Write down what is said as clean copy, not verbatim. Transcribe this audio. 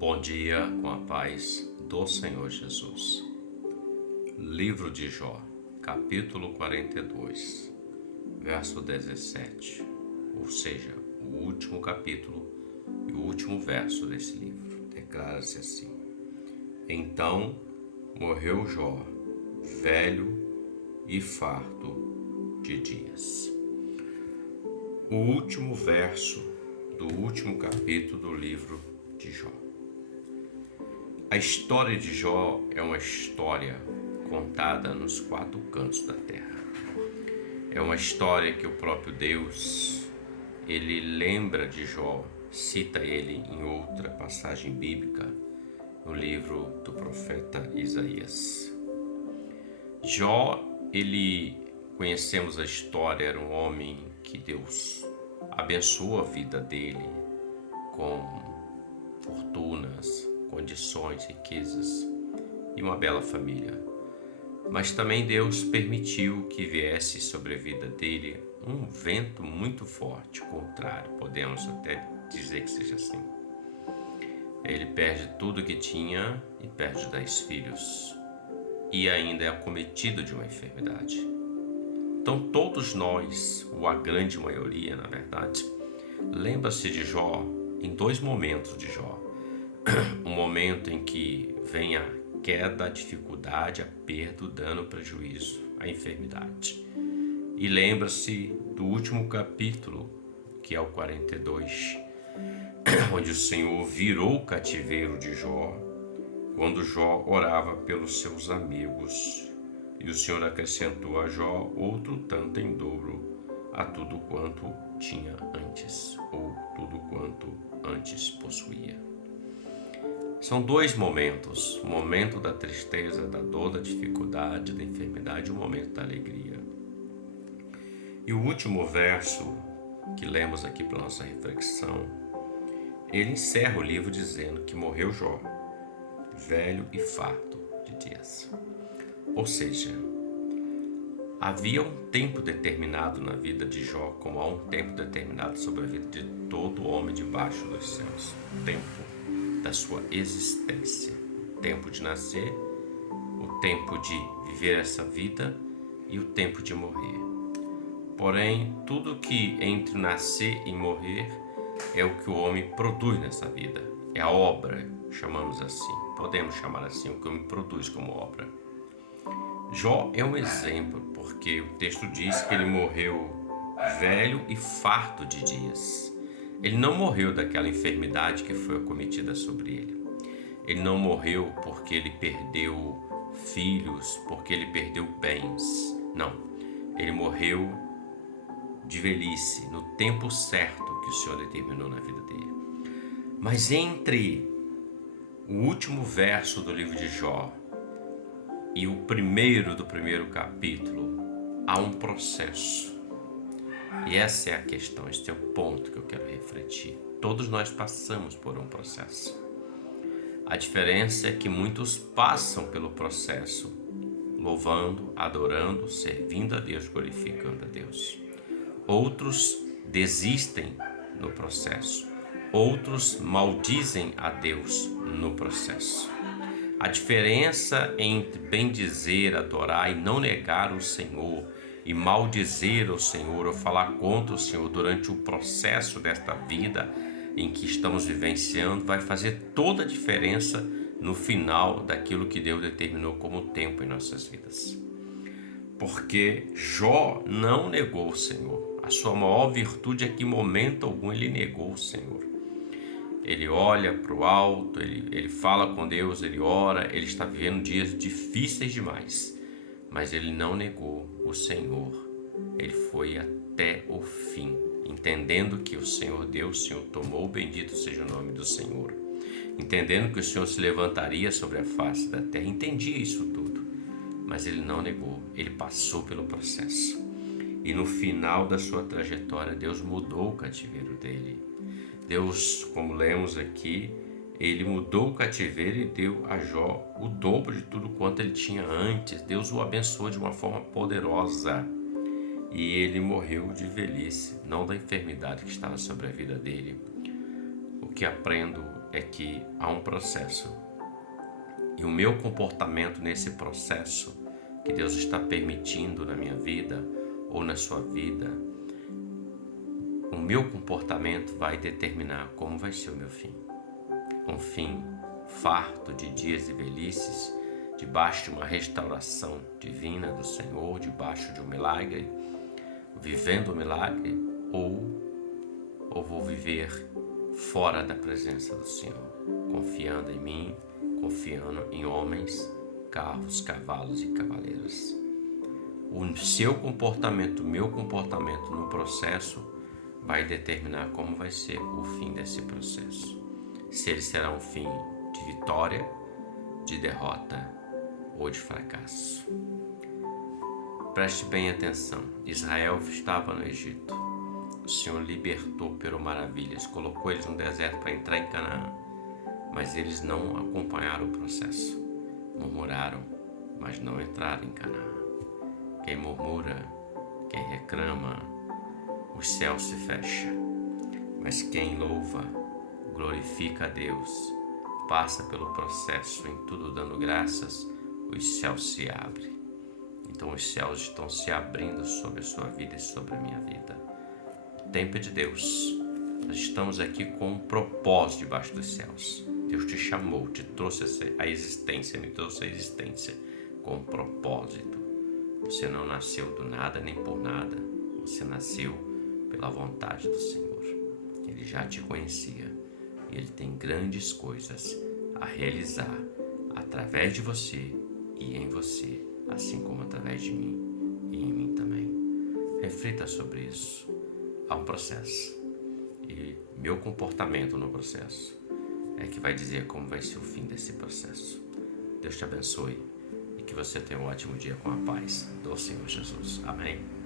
Bom dia com a paz do Senhor Jesus. Livro de Jó, capítulo 42, verso 17, ou seja, o último capítulo e o último verso desse livro. Declara-se assim: Então morreu Jó, velho e farto de dias. O último verso do último capítulo do livro de Jó. A história de Jó é uma história contada nos quatro cantos da terra. É uma história que o próprio Deus, ele lembra de Jó, cita ele em outra passagem bíblica, no livro do profeta Isaías. Jó, conhecemos a história, era um homem que Deus abençoou a vida dele com fortunas, condições, riquezas e uma bela família. Mas também Deus permitiu que viesse sobre a vida dele um vento muito forte, contrário, podemos até dizer que seja assim. Ele perde tudo que tinha e perde 10 filhos e ainda é acometido de uma enfermidade. Então todos nós, ou a grande maioria na verdade, lembra-se de Jó em dois momentos de Jó. Um momento em que vem a queda, a dificuldade, a perda, o dano, o prejuízo, a enfermidade. E lembra-se do último capítulo, que é o 42, onde o Senhor virou o cativeiro de Jó, quando Jó orava pelos seus amigos. E o Senhor acrescentou a Jó outro tanto em dobro a tudo quanto tinha antes, ou tudo quanto antes possuía. São dois momentos, o momento da tristeza, da dor, da dificuldade, da enfermidade e o momento da alegria. E o último verso que lemos aqui para nossa reflexão, ele encerra o livro dizendo que morreu Jó, velho e farto de dias. Ou seja, havia um tempo determinado na vida de Jó, como há um tempo determinado sobre a vida de todo homem debaixo dos céus. O tempo da sua existência, o tempo de nascer, o tempo de viver essa vida e o tempo de morrer. Porém, tudo que entre nascer e morrer é o que o homem produz nessa vida. É a obra, chamamos assim. Podemos chamar assim, o que o homem produz como obra. Jó é um exemplo, porque o texto diz que ele morreu velho e farto de dias. Ele não morreu daquela enfermidade que foi acometida sobre ele. Ele não morreu porque ele perdeu filhos, porque ele perdeu bens. Não. Ele morreu de velhice, no tempo certo que o Senhor determinou na vida dele. Mas entre o último verso do livro de Jó e o primeiro do primeiro capítulo, há um processo. E essa é a questão, este é o ponto que eu quero refletir. Todos nós passamos por um processo. A diferença é que muitos passam pelo processo, louvando, adorando, servindo a Deus, glorificando a Deus. Outros desistem no processo. Outros maldizem a Deus no processo. A diferença entre bendizer, adorar e não negar o Senhor, e maldizer o Senhor ou falar contra o Senhor durante o processo desta vida em que estamos vivenciando, vai fazer toda a diferença no final daquilo que Deus determinou como tempo em nossas vidas. Porque Jó não negou o Senhor. A sua maior virtude é que em momento algum ele negou o Senhor. Ele olha para o alto, ele fala com Deus, ele ora, ele está vivendo dias difíceis demais. Mas ele não negou o Senhor. Ele foi até o fim, entendendo que o Senhor deu, o Senhor tomou, bendito seja o nome do Senhor. Entendendo que o Senhor se levantaria sobre a face da terra, entendia isso tudo. Mas ele não negou, ele passou pelo processo. E no final da sua trajetória, Deus mudou o cativeiro dele. Deus, como lemos aqui, ele mudou o cativeiro e deu a Jó o dobro de tudo quanto ele tinha antes. Deus o abençoou de uma forma poderosa. E ele morreu de velhice, não da enfermidade que estava sobre a vida dele. O que aprendo é que há um processo. E o meu comportamento nesse processo que Deus está permitindo na minha vida ou na sua vida, o meu comportamento vai determinar como vai ser o meu fim. Um fim farto de dias e velhices, debaixo de uma restauração divina do Senhor, debaixo de um milagre, vivendo o milagre, ou vou viver fora da presença do Senhor, confiando em mim, confiando em homens, carros, cavalos e cavaleiras. O seu comportamento, o meu comportamento no processo vai determinar como vai ser o fim desse processo. Se ele será um fim de vitória, de derrota ou de fracasso. Preste bem atenção. Israel estava no Egito. O Senhor libertou, operou maravilhas, colocou eles no deserto para entrar em Canaã. Mas eles não acompanharam o processo. Murmuraram, mas não entraram em Canaã. Quem murmura, quem reclama, o céu se fecha. Mas quem louva, glorifica a Deus, passa pelo processo, em tudo dando graças, os céus se abrem. Então os céus estão se abrindo sobre a sua vida e sobre a minha vida. O tempo é de Deus. Nós estamos aqui com um propósito debaixo dos céus. Deus te chamou, te trouxe a existência, me trouxe a existência com um propósito. Você não nasceu do nada nem por nada. Você nasceu pela vontade do Senhor. Ele já te conhecia e Ele tem grandes coisas a realizar através de você e em você, assim como através de mim e em mim também. Reflita sobre isso. Há um processo e meu comportamento no processo é que vai dizer como vai ser o fim desse processo. Deus te abençoe e que você tenha um ótimo dia com a paz do Senhor Jesus. Amém.